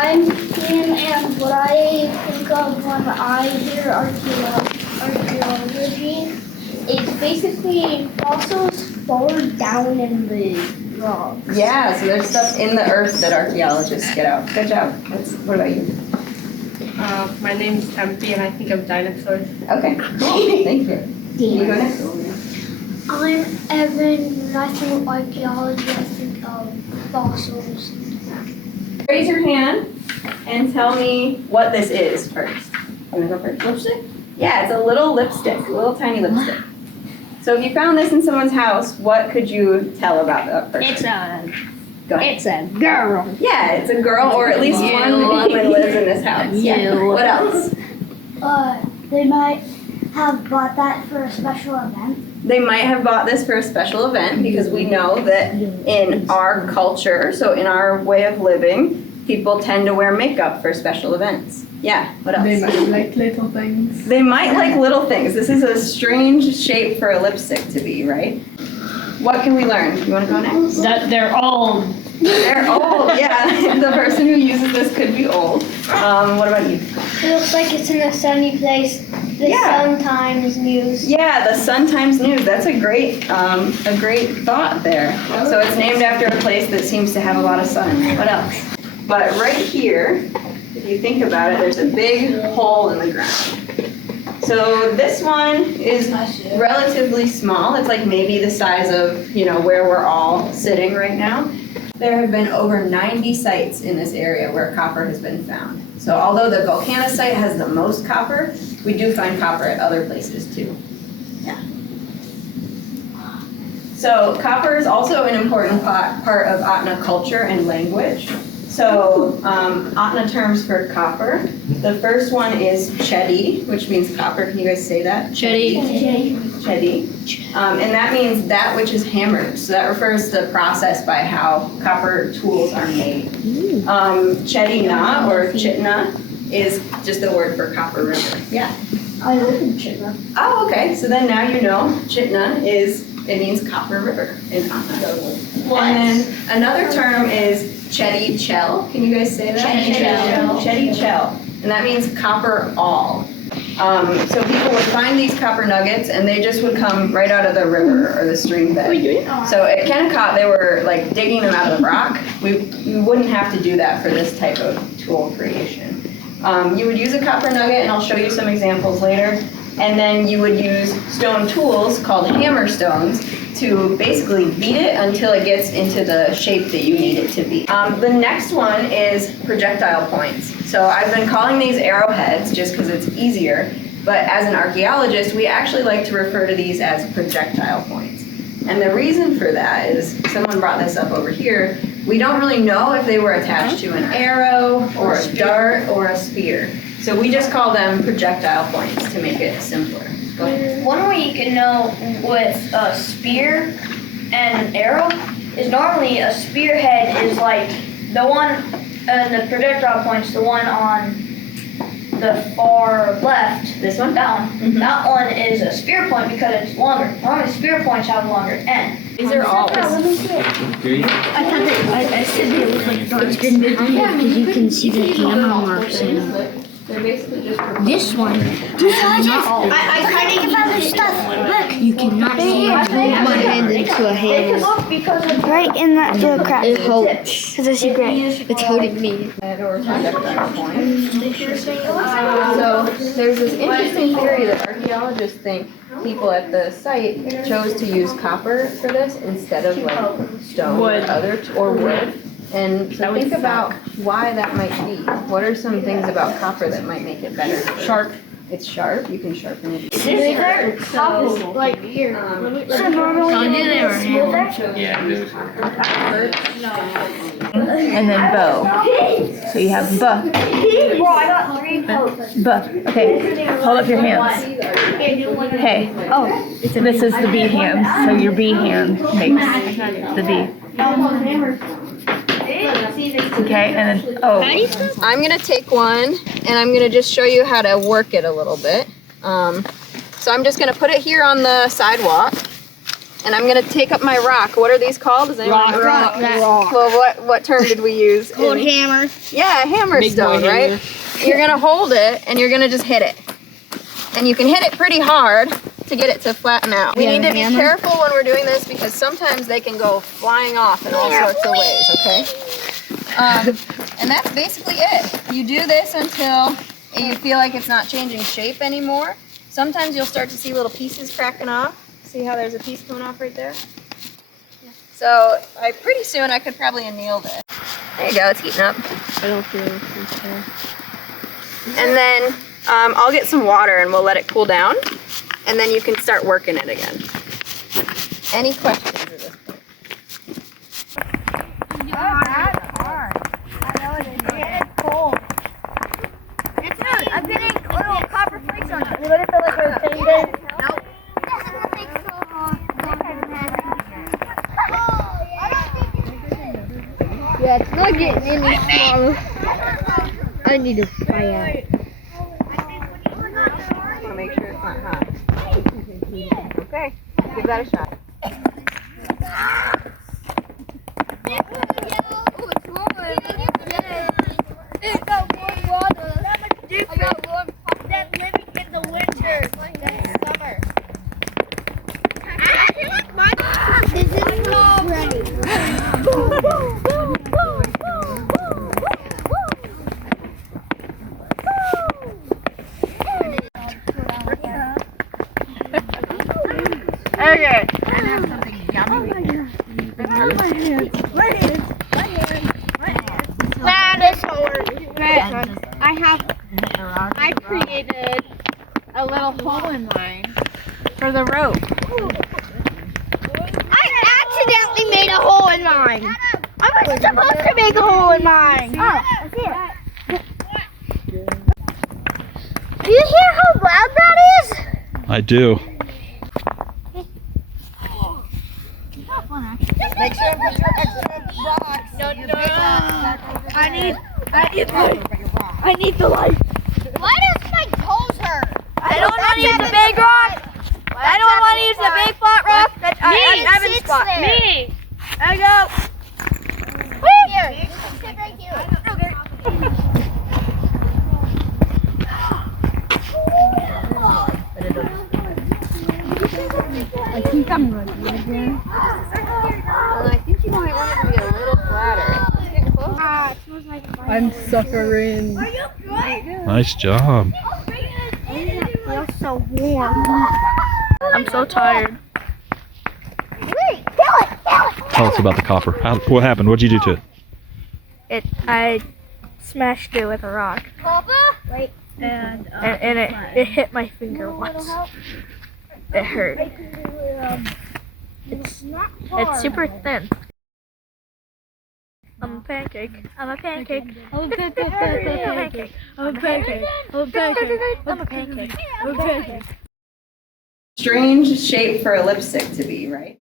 I'm Ian, and what I think of when I hear archaeology is basically fossils forward down in the rocks. Yeah, so there's stuff in the earth that archaeologists get out. Good job. What about you? My name is Tempe, and I think of dinosaurs. Okay, cool. Thank you. Can you go next? I'm Evan. When I think of archaeology, I think of fossils. Raise your hand and tell me what this is first. You want to go first? Lipstick? Yeah, it's a little lipstick, a little tiny lipstick. So if you found this in someone's house, what could you tell about that person? It's a girl. Yeah, it's a girl, or at least one woman lives in this house. Yeah. What else? They might have bought that for a special event. They might have bought this for a special event because we know that in our culture, so in our way of living, people tend to wear makeup for special events. Yeah, what else? They might like little things. They might like little things. This is a strange shape for a lipstick to be, right? What can we learn? You want to go next? That they're old. They're old, yeah. The person who uses this could be old. What about you? It looks like it's in a sunny place. The Sun Times News. Yeah, the Sun Times News. That's a great thought there. So it's named after a place that seems to have a lot of sun. What else? But right here, if you think about it, there's a big hole in the ground. So this one is relatively small. It's like maybe the size of, where we're all sitting right now. There have been over 90 sites in this area where copper has been found. So although the Gulkana Site has the most copper, we do find copper at other places too. Yeah. So copper is also an important part of Ahtna culture and language. So Ahtna terms for copper. The first one is chedi, which means copper. Can you guys say that? Chedi. Chedi. And that means that which is hammered. So that refers to the process by how copper tools are made. Chedi na or chitna is just the word for copper river. Yeah. I live in Chitna. Oh, okay. So then now you know chitna means copper river in Ahtna. And then another term is chedi chel. Can you guys say that? Chedi chel. And that means copper all. So people would find these copper nuggets and they just would come right out of the river or the stream bed. So at Kennecott, they were like digging them out of the rock. We wouldn't have to do that for this type of tool creation. You would use a copper nugget, and I'll show you some examples later. And then you would use stone tools called hammer stones to basically beat it until it gets into the shape that you need it to be. The next one is projectile points. So I've been calling these arrowheads just because it's easier, but as an archaeologist, we actually like to refer to these as projectile points. And the reason for that is, someone brought this up over here, we don't really know if they were attached to an arrow or a dart or a spear. So we just call them projectile points to make it simpler. Go ahead. One way you can know with a spear and an arrow is normally a spearhead is like the one, and the projectile point's the one on the far left. This one? That one. Mhm. That one is a spear point because it's longer. Normally spear points have a longer end. These are all. I said they look like darts because you can see the hammer marks in them. They're basically just for This one, I tried to give other stuff. Look. you cannot see one hand into a Take a hammer. look because of Right in that little crack. It holds. It's a secret. It's holding me. or projectile points. So there's this interesting theory that archaeologists think people at the site chose to use copper for this instead of like stone Wood. or wood. And so think about why that might be. What are some things about copper that might make it better? Sharp. It's sharp. You can sharpen it. Like here. So normally they were hammered. And then bow. So you have buh. Bro, I got 3 pokes. Buh. Okay. Hold up your hands. Okay. Oh. This is the B hand. So your B hand makes the B. Okay. And then O. I'm gonna take one and I'm gonna just show you how to work it a little bit. So I'm just gonna put it here on the sidewalk and I'm gonna take up my rock. What are these called? Does anyone know? Rock. Well, what term did we use? Cold hammer. Yeah, hammer stone, right? You're gonna hold it and you're gonna just hit it. And you can hit it pretty hard to get it to flatten out. We need to be careful when we're doing this because sometimes they can go flying off in all sorts of ways, okay? And that's basically it. You do this until you feel like it's not changing shape anymore. Sometimes you'll start to see little pieces cracking off. See how there's a piece coming off right there? So pretty soon I could probably anneal this. There you go, it's heating up. I don't feel it. And then I'll get some water and we'll let it cool down. And then you can start working it again. Any questions at this point? I'm getting little copper flakes on it. You let it feel like we're changing? Nope. Yeah, it's not getting any smaller. I need to fry out. I want to make sure it's not hot. Okay, give that a shot. It's got warm water. I got warm that living in the winter, like the summer. This is not ready. Okay. That is hard. I created a little hole in mine for the rope. I accidentally made a hole in mine. I wasn't supposed to make a hole in mine. Oh, I see it. Do you hear how loud that is? I do. Make sure you put your extra box. No. I need the light. Why does my toes hurt? I don't want to use the big rock. I don't want to use the big flat rock. I have a spot. Me. I go. Here. Sit right here. I think I'm ready again. I think you might want it to be a little flatter. It's getting close. I'm suffering. Nice job. It feels so warm. I'm so tired. Wait, kill it. Tell us about the copper. What happened? What'd you do to it? I smashed it with a rock. Wait. And it hit my finger once. It hurt. It's super thin. I'm a pancake. I'm a pancake. I'm a pancake. I'm a pancake. I'm a pancake. I'm a pancake. I'm a pancake. Strange shape for a lipstick to be, right?